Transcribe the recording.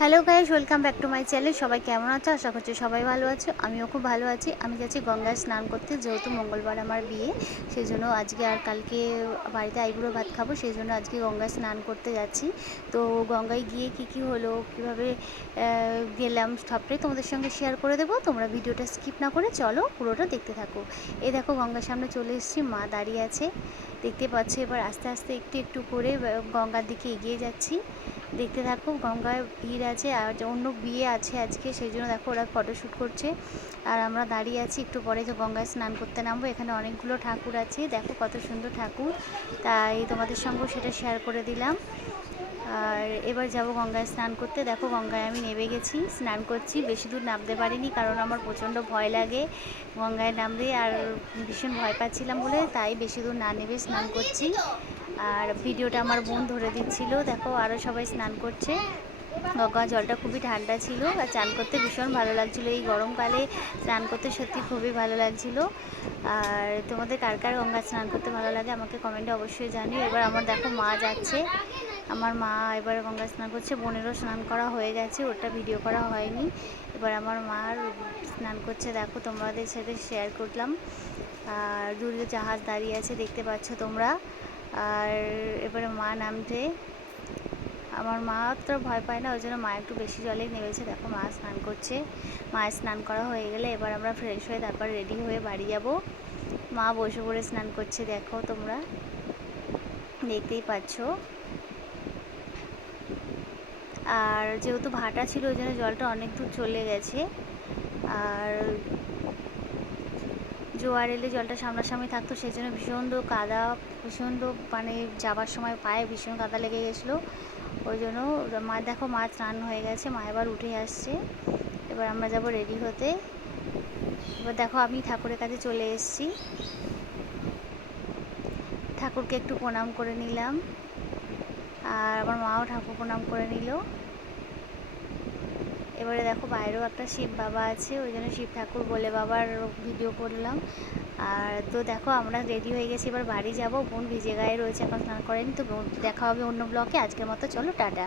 Hello guys welcome back to my channel সবাই কেমন আছো? আশা করছি সবাই ভালো আছো। আমিও খুব ভালো আছি। আমি যাচ্ছি গঙ্গায় স্নান করতে, যেহেতু মঙ্গলবার আমার বিয়ে সেই জন্য আজকে আর কালকে বাড়িতে আইবুড়ো ভাত খাব সেই জন্য আজকে গঙ্গায় স্নান করতে যাচ্ছি। তো গঙ্গায় গিয়ে কি কি হলো, কীভাবে গেলাম, সবটাই তোমাদের সঙ্গে শেয়ার করে দেবো। তোমরা ভিডিওটা স্কিপ না করে চলো, পুরোটা দেখতে থাকো। এই দেখো গঙ্গার সামনে চলে এসেছি, মা দাঁড়িয়ে আছে। দেখতে পাচ্ছ এবার আস্তে আস্তে একটু একটু করে গঙ্গার দিকে এগিয়ে যাচ্ছি। দেখতে থাকো, গঙ্গায় ভিড় আছে আর অন্য বিয়ে আছে আজকে, সেই জন্য দেখো ওরা ফটোশ্যুট করছে। আর আমরা দাঁড়িয়ে আছি, একটু পরে যে গঙ্গায় স্নান করতে নামবো। এখানে অনেকগুলো ঠাকুর আছে, দেখো কত সুন্দর ঠাকুর। তাই তোমাদের সঙ্গেও সেটা শেয়ার করে দিলাম। আর এবার যাব গঙ্গায় স্নান করতে। দেখো গঙ্গায় আমি নেমে গেছি, স্নান করছি। বেশি দূর নামতে পারিনি কারণ আমার প্রচণ্ড ভয় লাগে গঙ্গায় নামলে আর ভীষণ ভয় পাচ্ছিলাম বলে, তাই বেশি দূর না নেমে স্নান করছি। আর ভিডিওটা আমার বোন ধরে দিচ্ছিল। দেখো আরও সবাই স্নান করছে। গঙ্গা জলটা খুবই ঠান্ডা ছিল আর চান করতে ভীষণ ভালো লাগছিল। এই গরমকালে স্নান করতে সত্যি খুবই ভালো লাগছিল। আর তোমাদের কার কার গঙ্গা স্নান করতে ভালো লাগে আমাকে কমেন্টে অবশ্যই জানিও। এবার আমার দেখো মা যাচ্ছে। আমার মা এবার গঙ্গা স্নান করছে। বোনেরও স্নান করা হয়ে গেছে ওটা ভিডিও করা হয়নি। এবার আমার মার স্নান করছে। দেখো, তোমাদের সাথে শেয়ার করলাম। আর দূরে জাহাজ দাঁড়িয়ে আছে, দেখতে পাচ্ছ তোমরা। আর এবারে মা নামছে। আমার মা তো ভয় পায় না, ওই জন্য মা একটু বেশি জলেই নেমেছে। দেখো মা স্নান করছে। মায়ের স্নান করা হয়ে গেলে এবার আমরা ফ্রেশ হয়ে তারপর রেডি হয়ে বাড়ি যাব। মা বসে পড়ে স্নান করছে, দেখো তোমরা। দেখতেই পাচ্ছ। আর যেহেতু ভাটা ছিল, ওই জন্য জলটা অনেক দূর চলে গেছে। আর জোয়ার এলে জলটা সামনাসামনি থাকতো সেই জন্য ভীষণ কাদা, ভীষণ মানে যাবার সময় পায়ে ভীষণ কাদা লেগে গেছিল। ওই জন্য মা, দেখো মা স্নান হয়ে গেছে, মা এবার উঠে আসছে। এবার আমরা যাব রেডি হতে। এবার দেখো আমি ঠাকুরের কাছে চলে এসেছি। ঠাকুরকে একটু প্রণাম করে নিলাম। আর আমার মাও ঠাকুর প্রণাম করে নিল। এবারে দেখো বাইরেও একটা শিব বাবা আছে, ওই জন্য শিব ঠাকুর বলে বাবার ভিডিও করলাম। আর তো দেখো আমরা রেডি হয়ে গেছি, এবার বাড়ি যাব। বোন ভিজে গায়ে রয়েছে, এখন স্নান করেনি, তো দেখা হবে অন্য ব্লকে আজকের মতো চলো, টাটা।